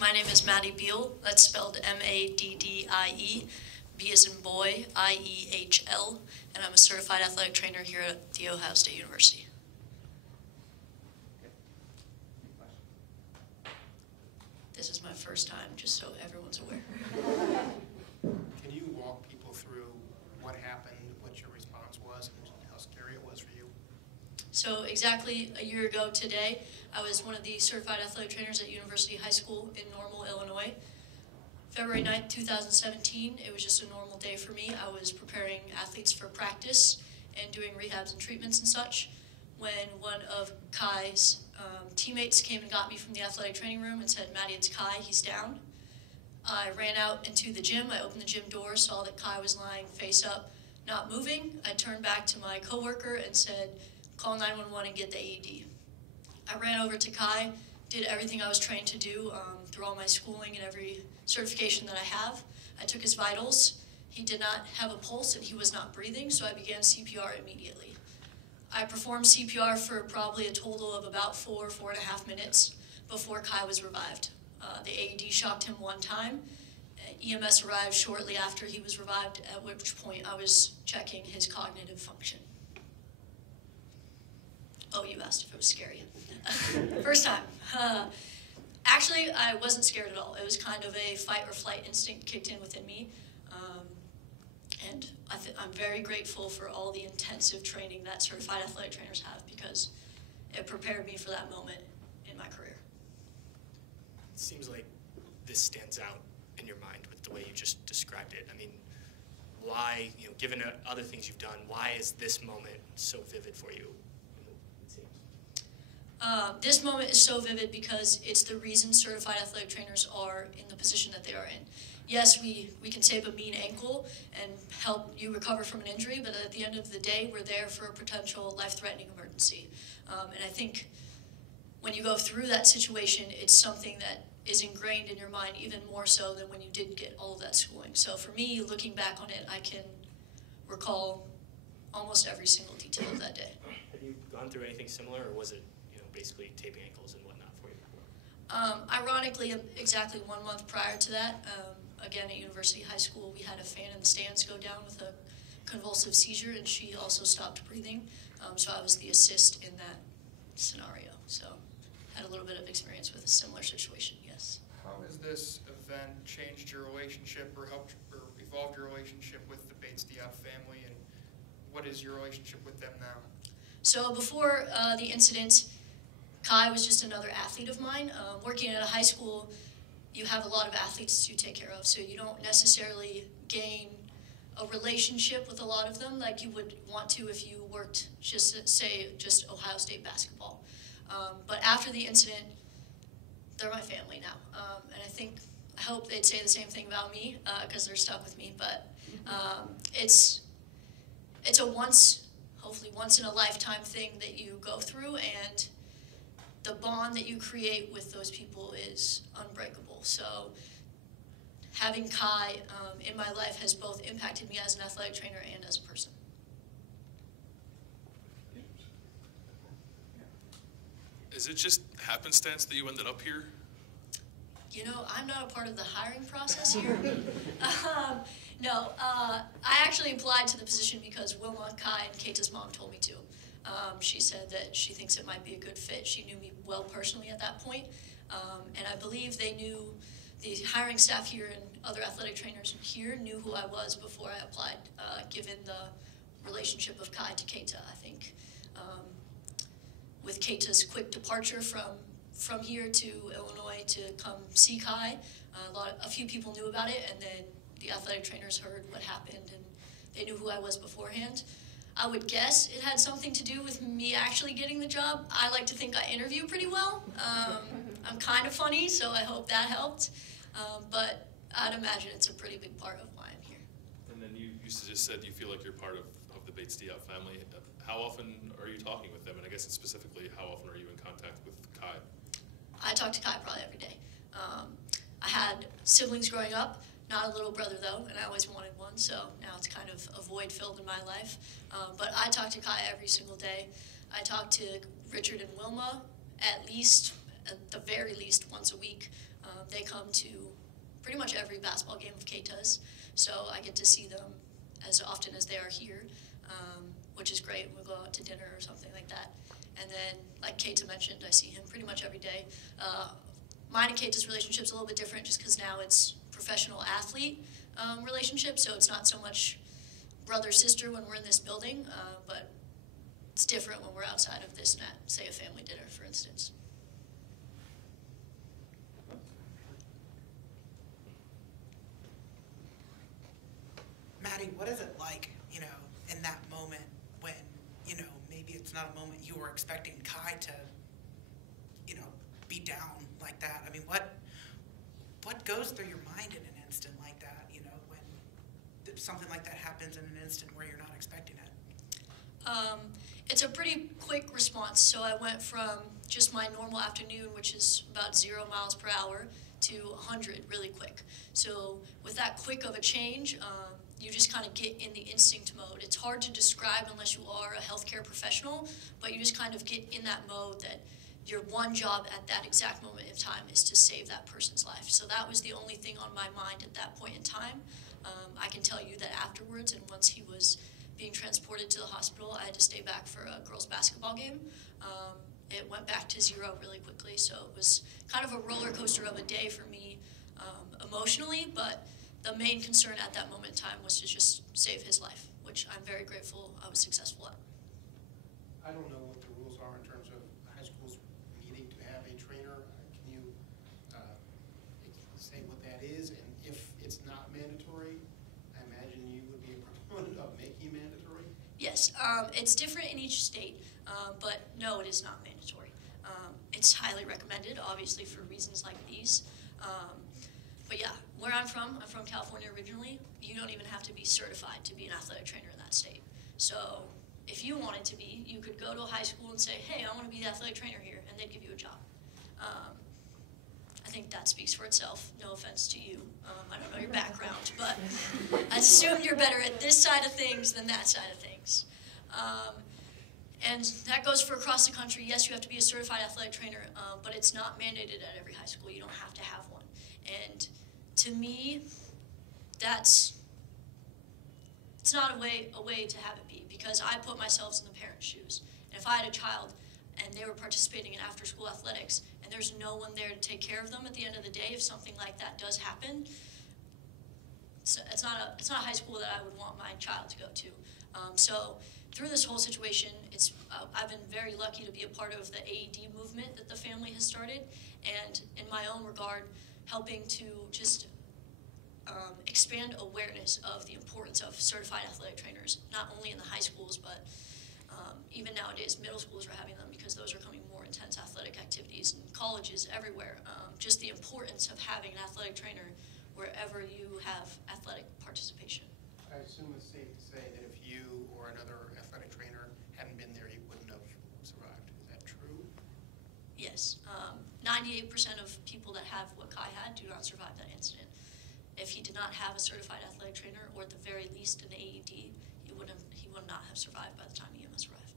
My name is Maddie Biehl. That's spelled M-A-D-D-I-E. B as in boy, I-E-H-L. And I'm a certified athletic trainer here at The Ohio State University. This is my first time, just so everyone's aware. Can you walk people through what happened, what your response was, and how scary it was for you? So exactly a year ago today, I was one of the certified athletic trainers at University High School in Normal, Illinois. February 9th, 2017, it was just a normal day for me. I was preparing athletes for practice and doing rehabs and treatments and such when one of Kai's teammates came and got me from the athletic training room and said, "Maddie, it's Kai, he's down." I ran out into the gym. I opened the gym door, saw that Kai was lying face up, not moving. I turned back to my coworker and said, "Call 911 and get the AED." I ran over to Kai, did everything I was trained to do through all my schooling and every certification that I have. I took his vitals. He did not have a pulse and he was not breathing, so I began CPR immediately. I performed CPR for probably a total of about 4.5 minutes before Kai was revived. The AED shocked him one time. EMS arrived shortly after he was revived, at which point I was checking his cognitive function. Oh, you asked if it was scary. First time. Actually, I wasn't scared at all. It was kind of a fight or flight instinct kicked in within me. And I'm very grateful for all the intensive training that certified athletic trainers have because it prepared me for that moment in my career. It seems like this stands out in your mind with the way you just described it. I mean, why, given other things you've done, why is this moment so vivid for you? It seems. This moment is so vivid because it's the reason certified athletic trainers are in the position that they are in. Yes, we can save a mean ankle and help you recover from an injury, but at the end of the day, we're there for a potential life-threatening emergency. And I think when you go through that situation, it's something that is ingrained in your mind even more so than when you did get all of that schooling. So for me, looking back on it, I can recall almost every single detail of that day. Have you gone through anything similar, or was it basically taping ankles and whatnot for you? Ironically, exactly 1 month prior to that, again at University High School, we had a fan in the stands go down with a convulsive seizure, and she also stopped breathing. So I was the assist in that scenario. So had a little bit of experience with a similar situation, yes. How has this event changed your relationship or helped or evolved your relationship with the Bates-Diop family, and what is your relationship with them now? So before the incident, Kai was just another athlete of mine. Working at a high school, you have a lot of athletes to take care of, so you don't necessarily gain a relationship with a lot of them like you would want to if you worked just Ohio State basketball. But after the incident, they're my family now. And I hope they'd say the same thing about me because they're stuck with me. But it's a hopefully once in a lifetime thing that you go through, and the bond that you create with those people is unbreakable. So having Kai in my life has both impacted me as an athletic trainer and as a person. Is it just happenstance that you ended up here? I'm not a part of the hiring process here. No, I actually applied to the position because Wilma, Kai, and Keita's mom told me to. She said that she thinks it might be a good fit. She knew me well personally at that point, and I believe they knew, the hiring staff here and other athletic trainers here knew who I was before I applied, given the relationship of Kai to Keita. I think with Keita's quick departure from here to Illinois to come see Kai, a few people knew about it, and then the athletic trainers heard what happened, and they knew who I was beforehand. I would guess it had something to do with me actually getting the job. I like to think I interview pretty well. I'm kind of funny, so I hope that helped. But I'd imagine it's a pretty big part of why I'm here. And then you just said you feel like you're part of the Bates-Diop family. How often are you talking with them? And I guess specifically, how often are you in contact with Kai? I talk to Kai probably every day. I had siblings growing up, not a little brother though, and I always wanted one, so now it's kind of a void filled in my life. But I talk to Kai every single day. I talk to Richard and Wilma at the very least once a week. They come to pretty much every basketball game of Keita's, so I get to see them as often as they are here, which is great. We'll go out to dinner or something like that. And then, like Keita mentioned, I see him pretty much every day. Mine and Keita's relationship's a little bit different just because now it's professional-athlete relationship, so it's not so much brother-sister when we're in this building, but it's different when we're outside of this and at, say, a family dinner, for instance. Maddie, what is it like, in that moment when, maybe it's not a moment you were expecting Kai to, be down like that? I mean, what goes through your mind in an instant like that, when something like that happens in an instant where you're not expecting it? It's a pretty quick response. So I went from just my normal afternoon, which is about 0 miles per hour, to 100 really quick. So with that quick of a change, you just kind of get in the instinct mode. It's hard to describe unless you are a healthcare professional, but you just kind of get in that mode that your one job at that exact moment in time is to save that person's life. So that was the only thing on my mind at that point in time. I can tell you that afterwards, and once he was being transported to the hospital, I had to stay back for a girls' basketball game. It went back to 0 really quickly, so it was kind of a roller coaster of a day for me emotionally, but the main concern at that moment in time was to just save his life, which I'm very grateful I was successful at. I don't know what the rules are in terms of high schools needing to have a trainer. Can you say what that is? And if it's not mandatory, I imagine you would be a proponent of making it mandatory? Yes, it's different in each state, but no, it is not mandatory. It's highly recommended, obviously, for reasons like these. But yeah, where I'm from California originally, you don't even have to be certified to be an athletic trainer in that state. So if you wanted to be, you could go to a high school and say, hey, I want to be the athletic trainer here, and they'd give you a job. I think that speaks for itself. No offense to you. I don't know your background, but I assume you're better at this side of things than that side of things. And that goes for across the country. Yes, you have to be a certified athletic trainer, but it's not mandated at every high school. You don't have to have one. And to me, it's not a way to have it be, because I put myself in the parents' shoes. And if I had a child and they were participating in after-school athletics and there's no one there to take care of them at the end of the day, if something like that does happen, it's not a high school that I would want my child to go to. So through this whole situation, I've been very lucky to be a part of the AED movement that the family has started, and in my own regard, helping to just expand awareness of the importance of certified athletic trainers, not only in the high schools, but even nowadays middle schools are having them because those are becoming more intense athletic activities, and colleges everywhere. Just the importance of having an athletic trainer wherever you have athletic participation. I assume it's safe to say that if you or another athletic trainer hadn't been there, he wouldn't have survived. Is that true? Yes. 98% of people that have what Kai had do not survive that incident. If he did not have a certified athletic trainer, or at the very least an AED, he would not have survived by the time EMS arrived.